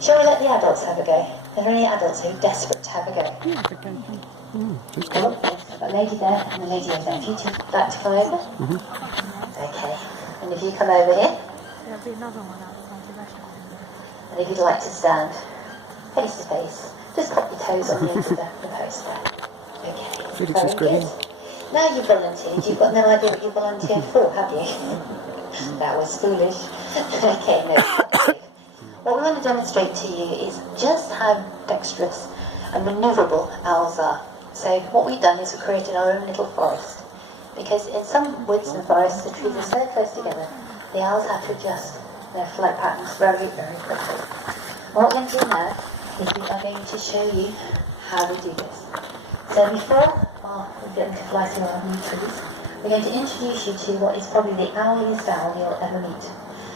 Shall we let the adults have a go? Are there any adults who are desperate to have a go? Oh, I've got a lady there and a lady over there. If you two like to come over? Okay. And if you come over here? There'll be another one outside the restaurant. And if you'd like to stand face to face, just pop your toes on the edge of the post there. Okay. Felix is grinning. Now you've volunteered. You've got no idea what you volunteered for, have you? That was foolish. Okay, no. What we want to demonstrate to you is just how dexterous and manoeuvrable owls are. So what we've done is we've created our own little forest. Because in some woods and forests, the trees are so close together, the owls have to adjust their flight patterns very, very quickly. What we're going to do now is we are going to show you how we do this. So before we get them to fly through our new trees, we're going to introduce you to what is probably the owliest owl you'll ever meet.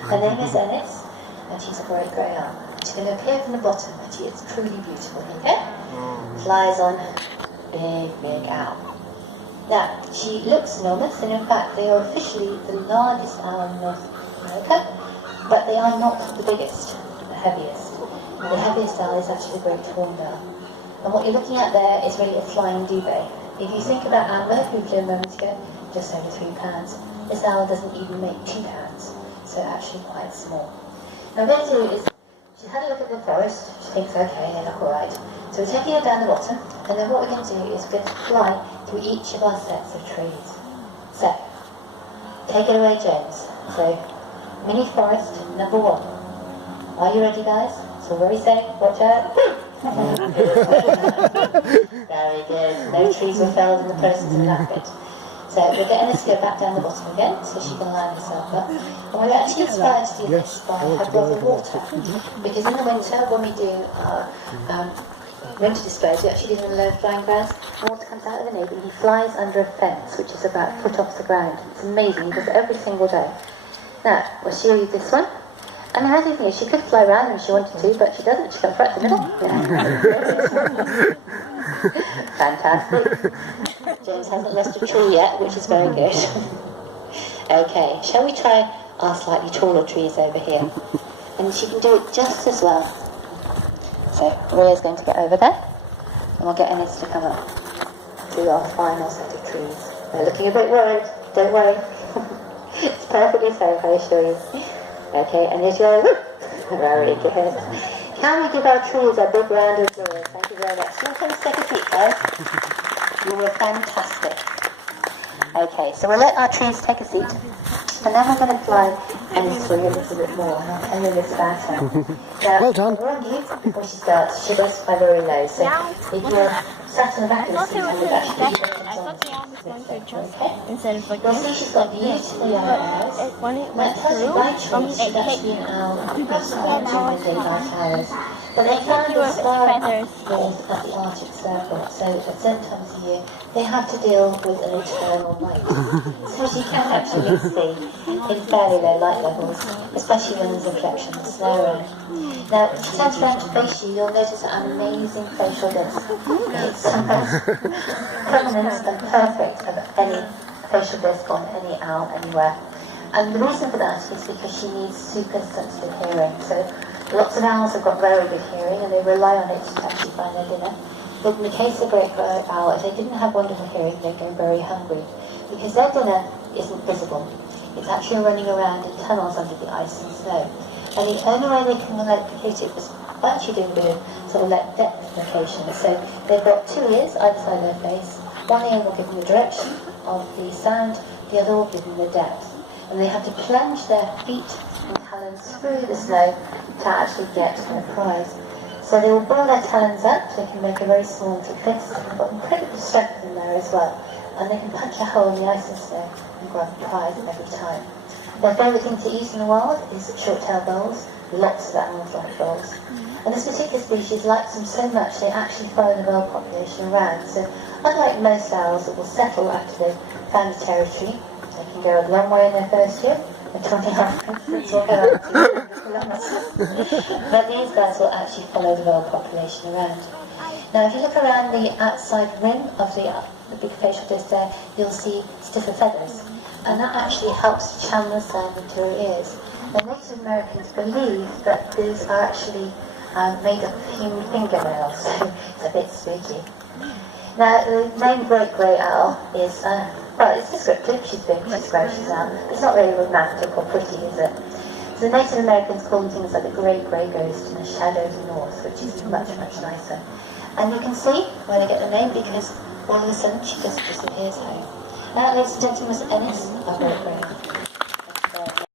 Her name is Ennis, and she's a great grey owl. She's going to appear from the bottom, and she is truly beautiful. Here you go. Flies on big, big owl. Now, she looks enormous, and in fact they are officially the largest owl in North America, but they are not the biggest, the heaviest. The heaviest owl is actually the great horned owl. And what you're looking at there is really a flying duvet. If you think about Amber, who flew a moment ago, just over 3 pounds, this owl doesn't even make 2 pounds, so actually quite small. Now what we're going to do is, she had a look at the forest, she thinks, okay, they look alright. So we're taking her down the bottom, and then what we're going to do is we're going to fly through each of our sets of trees. So, take it away, James. So, mini forest number 1. Are you ready, guys? So very safe, watch out. Very good. No trees were felled in the process of that bit. So we're getting her to go back down the bottom again, so she can line herself up. And we're actually inspired to do this by her brother Water. Because in the winter, when we do our winter displays, we actually do them in low flying grounds. And Water comes out of the neighbour and he flies under a fence, which is about a foot off the ground. It's amazing, he does it every single day. Now, we'll show you this one. And the other thing is, she could fly around if she wanted to, but she doesn't. She comes right in the middle. Fantastic. James hasn't lost a tree yet, which is very good. Okay, shall we try our slightly taller trees over here? And she can do it just as well. So, Maria's going to get over there, and we'll get Ennis to come up to our final set of trees. They're looking a bit worried. Don't worry. It's perfectly safe, I assure you. Okay, and here's your very good. Can we give our trees a big round of applause? Thank you very much. Can you please take a seat, guys? You were fantastic. Okay, so we'll let our trees take a seat, and then we're going to fly Ennis through a little bit more, and I'll tell you this about her. Now, well done. I warn you, before she starts, she does fly very low, so if you're sat in the back of the seat, and we've actually Instead of like you'll see she's got beautiful yellow eyes. when it That went tells you through, by choice she'd actually be an owl during the daylight hours. But they found this star is at the Arctic Circle, so at certain times of year they have to deal with an eternal night. So she can actually see in fairly low light levels, especially when there's reflection of snow around. Now, if she turns around to face you, you'll notice an amazing facial disc. It's the most prominent and perfect of any facial disc on any owl anywhere. And the reason for that is because she needs super sensitive hearing. So lots of owls have got very good hearing and they rely on it to actually find their dinner. But in the case of great owl, if they didn't have wonderful hearing, they'd go very hungry because their dinner isn't visible. It's actually running around in tunnels under the ice and snow. And the only way they can locate it was by actually doing the sort of like depth location. So they've got 2 ears either side of their face. One ear will give them the direction of the sound, the other will give them the depth. And they have to plunge their feet and talons through the snow to actually get their prize. So they will ball their talons up so they can make a very small little fist. They've got incredible strength in there as well. And they can punch a hole in the ice and snow and grab the prize every time. Their favourite thing to eat in the wild is short-tailed voles. Lots of animals like voles. And this particular species likes them so much they actually follow the vole population around. So unlike most owls that will settle after they've found a territory, they can go a long way in their first year, and 20 for instance, or go up to kilometres. But these guys will actually follow the vole population around. Now if you look around the outside rim of the big facial disc there, you'll see stiffer feathers. And that actually helps channel the sound into her ears. And Native Americans believe that these are actually made of human fingernails, so it's a bit spooky. Now, the name Great Grey Owl is, well, it's descriptive. She's big, she's grey, she's out. It's not really romantic or pretty, is it? So the Native Americans call them things like the Great Grey Ghost and the Shadow of the North, which is much, much nicer. And you can see where they get the name, because all of a sudden she just disappears home. Ladies and gentlemen, Miss Ennis, our Great Grey Owl.